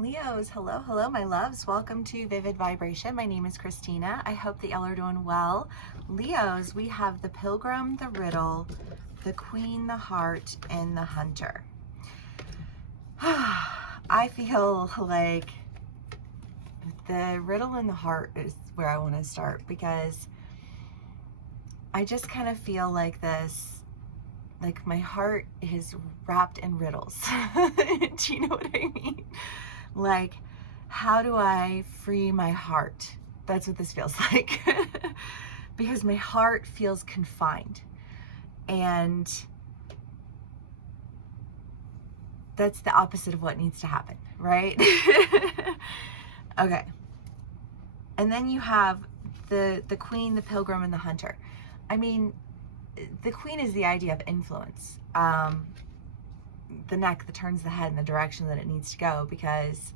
Leos, hello, hello, my loves. Welcome to Vivid Vibration. My name is Christina. I hope that y'all are doing well. Leos, we have the Pilgrim, the Riddle, the Queen, the Heart, and the Hunter. I feel like the Riddle and the Heart is where I want to start, because I just kind of feel like this, like my heart is wrapped in riddles. Do you know what I mean? Like, how do I free my heart? That's what this feels like. Because my heart feels confined. And that's the opposite of what needs to happen, right? Okay. And then you have the Queen, the Pilgrim, and the Hunter. I mean, the Queen is the idea of influence. The neck that turns the head in the direction that it needs to go, because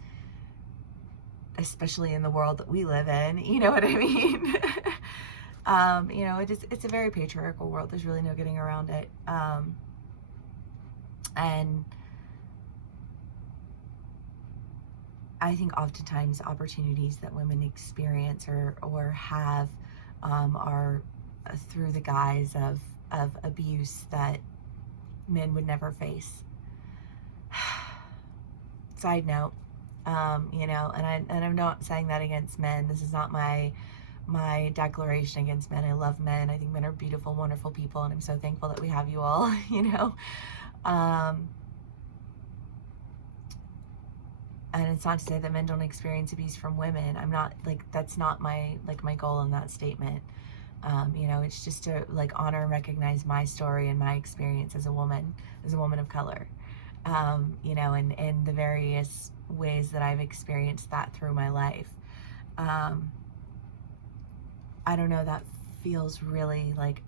especially in the world that we live in, you know what I mean? You know, it's a very patriarchal world. There's really no getting around it. And I think oftentimes opportunities that women experience or have are through the guise of abuse that men would never face. Side note, you know, and I'm not saying that against men. This is not my declaration against men. I love men. I think men are beautiful, wonderful people, and I'm so thankful that we have you all, you know. And it's not to say that men don't experience abuse from women. I'm not, like, that's not my goal in that statement. You know, it's just to like honor and recognize my story and my experience as a woman of color. You know, and the various ways that I've experienced that through my life. I don't know, that feels really like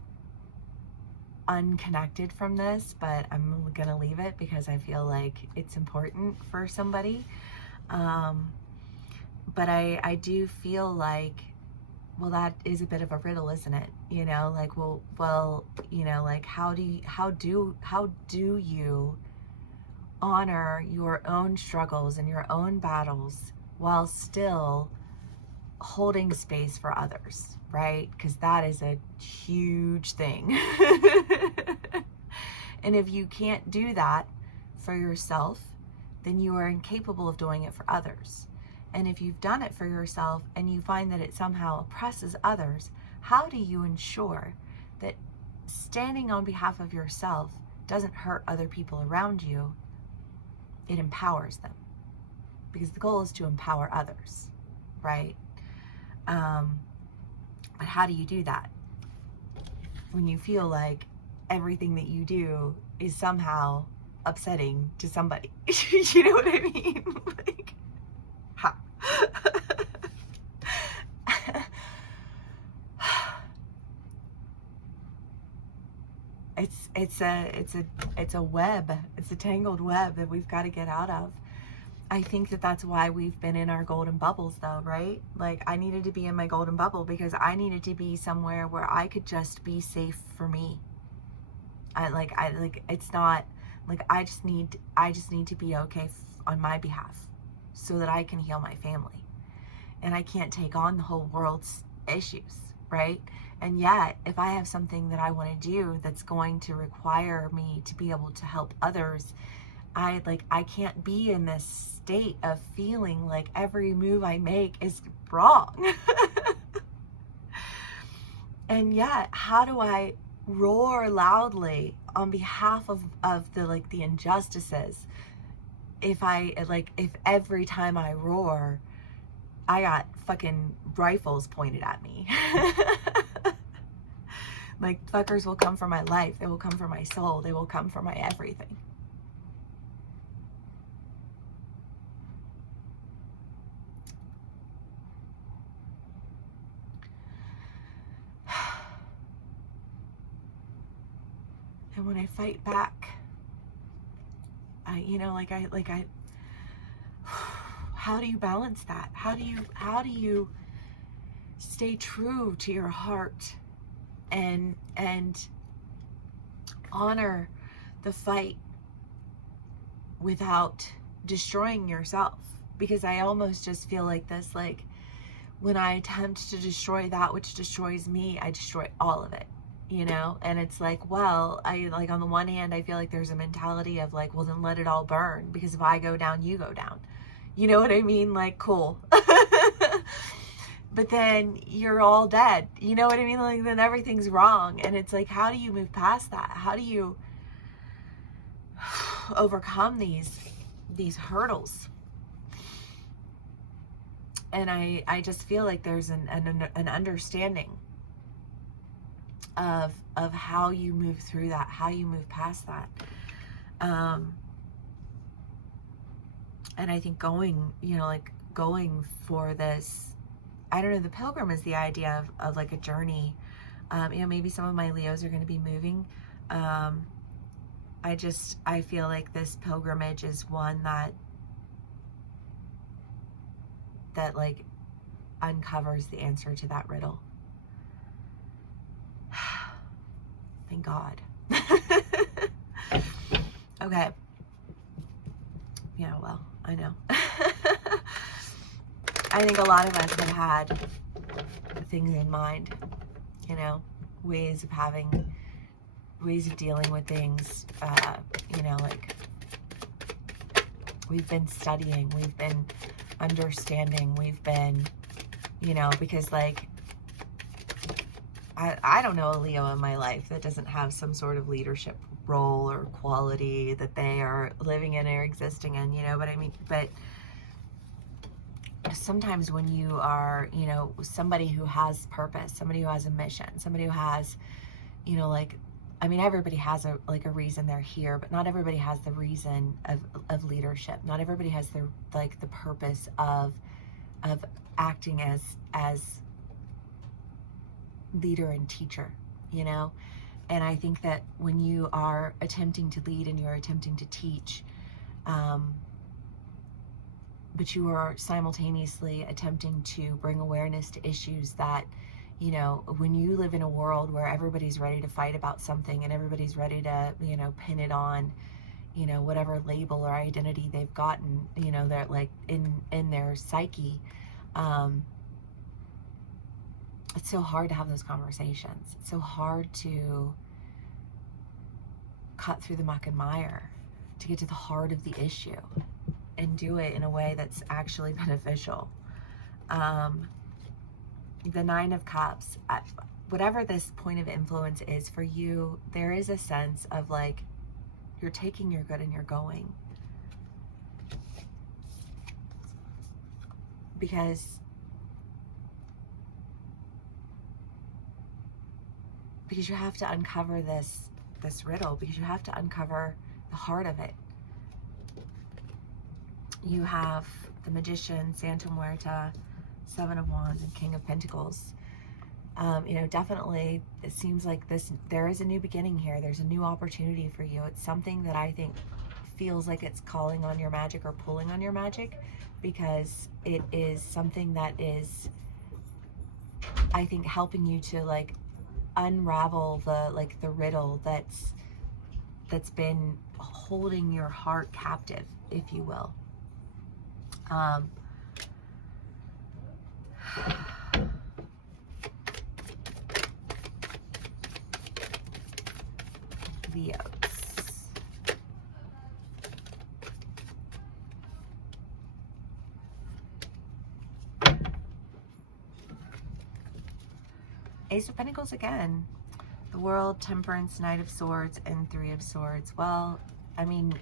unconnected from this, but I'm gonna leave it because I feel like it's important for somebody. But I do feel like, well, that is a bit of a riddle, isn't it? You know, like, well, you know, like, how do you honor your own struggles and your own battles while still holding space for others, right? Because that is a huge thing. And if you can't do that for yourself, then you are incapable of doing it for others. And if you've done it for yourself and you find that it somehow oppresses others, how do you ensure that standing on behalf of yourself doesn't hurt other people around you? It empowers them, because the goal is to empower others, right? But how do you do that when you feel like everything that you do is somehow upsetting to somebody? You know what I mean? Like, ha. It's a web. It's a tangled web that we've got to get out of. I think that that's why we've been in our golden bubbles, though, right? Like, I needed to be in my golden bubble because I needed to be somewhere where I could just be safe for me. It's not like I just need to be okay on my behalf so that I can heal my family. And I can't take on the whole world's issues, right? And yet, if I have something that I want to do that's going to require me to be able to help others, I can't be in this state of feeling like every move I make is wrong. And yet, how do I roar loudly on behalf of the injustices if every time I roar I got fucking rifles pointed at me? Like, fuckers will come for my life, they will come for my soul, they will come for my everything. And when I fight back, how do you balance that? How do you stay true to your heart and honor the fight without destroying yourself? because I almost just feel like this, like, when I attempt to destroy that which destroys me, I destroy all of it, you know? And it's like, well, I, like, on the one hand, I feel like there's a mentality of like, well, then let it all burn, because if I go down, you go down. You know what I mean? Like, cool. But then you're all dead. You know what I mean? Like, then everything's wrong. And it's like, how do you move past that? How do you overcome these hurdles? And I just feel like there's an understanding of how you move through that, how you move past that. And I think going for this, I don't know, the pilgrim is the idea of like a journey. Maybe some of my Leos are going to be moving. I feel like this pilgrimage is one that like uncovers the answer to that riddle. Thank God. Okay. Yeah, well, I know. I think a lot of us have had things in mind, you know, ways of dealing with things, like we've been studying, we've been understanding, we've been, because like, I don't know a Leo in my life that doesn't have some sort of leadership role or quality that they are living in or existing in, but I mean, but sometimes when you are, somebody who has purpose, somebody who has a mission, somebody who has, everybody has a reason they're here, but not everybody has the reason of leadership. Not everybody has the purpose of acting as leader and teacher, And I think that when you are attempting to lead and you're attempting to teach, but you are simultaneously attempting to bring awareness to issues that, when you live in a world where everybody's ready to fight about something and everybody's ready to, pin it on, whatever label or identity they've gotten, they're like in their psyche, it's so hard to have those conversations. It's so hard to cut through the muck and mire to get to the heart of the issue and do it in a way that's actually beneficial. The Nine of Cups, whatever this point of influence is for you, there is a sense of like, you're taking your good and you're going. Because you have to uncover this riddle, because you have to uncover the heart of it. You have the Magician, Santa Muerta, Seven of Wands, and King of Pentacles. Definitely it seems like there is a new beginning here. There's a new opportunity for you. It's something that I think feels like it's calling on your magic or pulling on your magic, because it is something that is, I think, helping you to like unravel the riddle that's been holding your heart captive, if you will. Leos. Ace of Pentacles again. The World, Temperance, Knight of Swords, and Three of Swords. Well, I mean,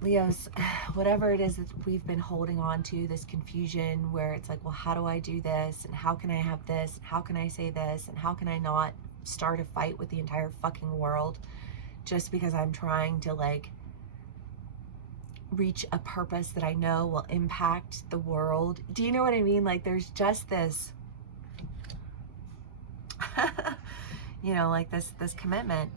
Leos, whatever it is that we've been holding on to, this confusion where it's like, well, how do I do this? And how can I have this? And how can I say this? And how can I not start a fight with the entire fucking world just because I'm trying to like reach a purpose that I know will impact the world? Do you know what I mean? Like, there's just this, like this commitment.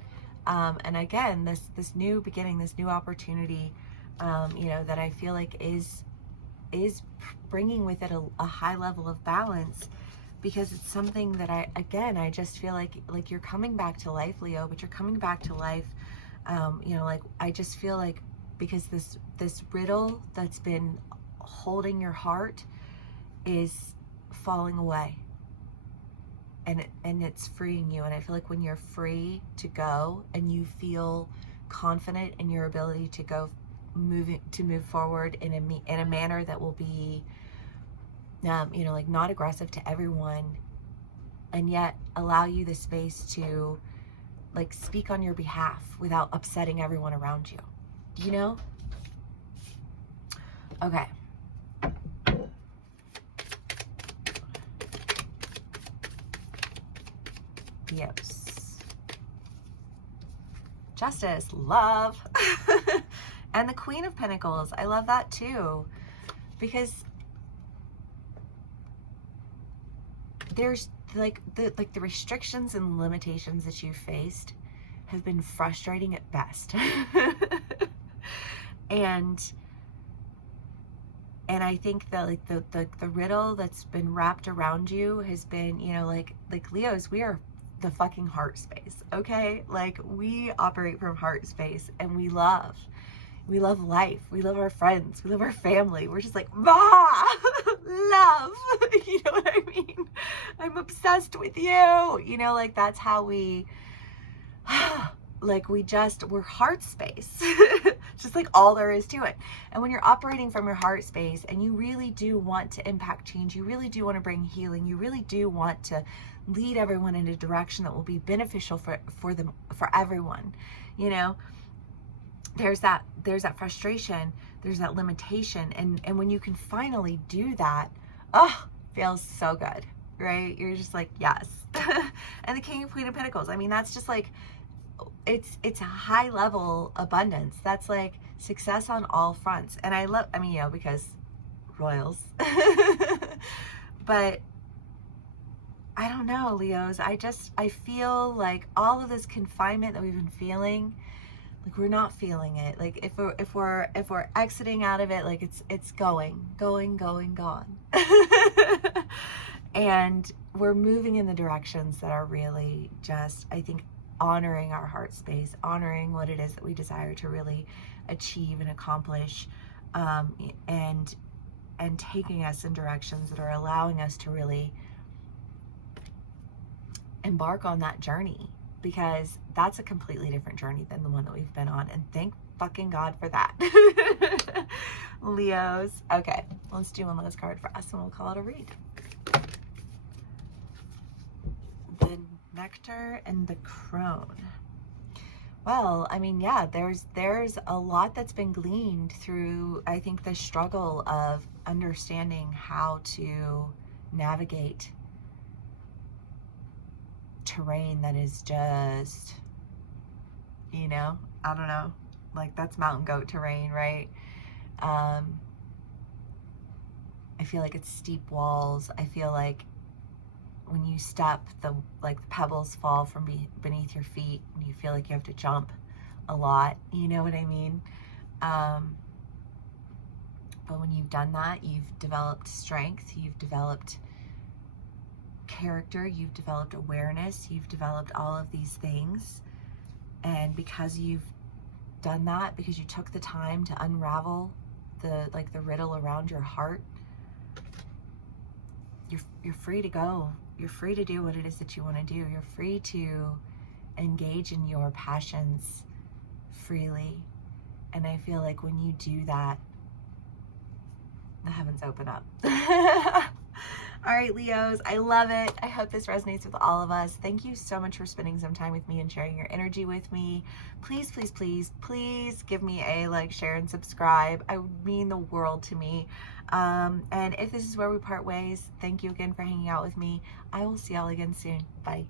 And again, this new beginning, this new opportunity, that I feel like is bringing with it a high level of balance, because it's something that I just feel like you're coming back to life, Leo, but you're coming back to life, I just feel like, because this riddle that's been holding your heart is falling away, and it's freeing you. And I feel like when you're free to go and you feel confident in your ability to move forward in a manner that will be you know, like not aggressive to everyone, and yet allow you the space to like speak on your behalf without upsetting everyone around you, you know? Okay. Yes. Justice, love. And the Queen of Pentacles. I love that too, because there's like the restrictions and limitations that you faced have been frustrating at best. And I think that like the riddle that's been wrapped around you has been, you know, like Leos, we are the fucking heart space, okay? Like we operate from heart space, and we love life, we love our friends, we love our family. We're just like, love. You know what I mean? I'm obsessed with you. You know, like that's how we like we're heart space. Just like all there is to it. And when you're operating from your heart space and you really do want to impact change, you really do want to bring healing, you really do want to lead everyone in a direction that will be beneficial for them, for everyone, you know, there's that frustration, there's that limitation, and when you can finally do that, oh, feels so good, right? You're just like, yes. And the King and Queen of Pentacles, I mean, that's just like, it's a high level abundance. That's like success on all fronts. And I mean, you know, because royals. But I don't know, Leos, I feel like all of this confinement that we've been feeling, like we're not feeling it. Like if we're exiting out of it, like it's gone. And we're moving in the directions that are really just, I think, honoring our heart space, honoring what it is that we desire to really achieve and accomplish, and taking us in directions that are allowing us to really embark on that journey, because that's a completely different journey than the one that we've been on, and thank fucking God for that. Leos. Okay, let's do one last card for us and we'll call it a read. The Nectar and the Crone. Well, I mean, yeah, there's a lot that's been gleaned through, I think, the struggle of understanding how to navigate terrain that is just, you know, I don't know, like that's mountain goat terrain, right? I feel like it's steep walls. I feel like when you step, the pebbles fall from beneath your feet, and you feel like you have to jump a lot, you know what I mean? But when you've done that, you've developed strength, you've developed character, you've developed awareness, you've developed all of these things. And because you've done that, because you took the time to unravel the riddle around your heart, you're free to go. You're free to do what it is that you want to do. You're free to engage in your passions freely. And I feel like when you do that, the heavens open up. All right, Leos, I love it. I hope this resonates with all of us. Thank you so much for spending some time with me and sharing your energy with me. Please, please, please, please give me a like, share, and subscribe. It would mean the world to me. And if this is where we part ways, thank you again for hanging out with me. I will see y'all again soon. Bye.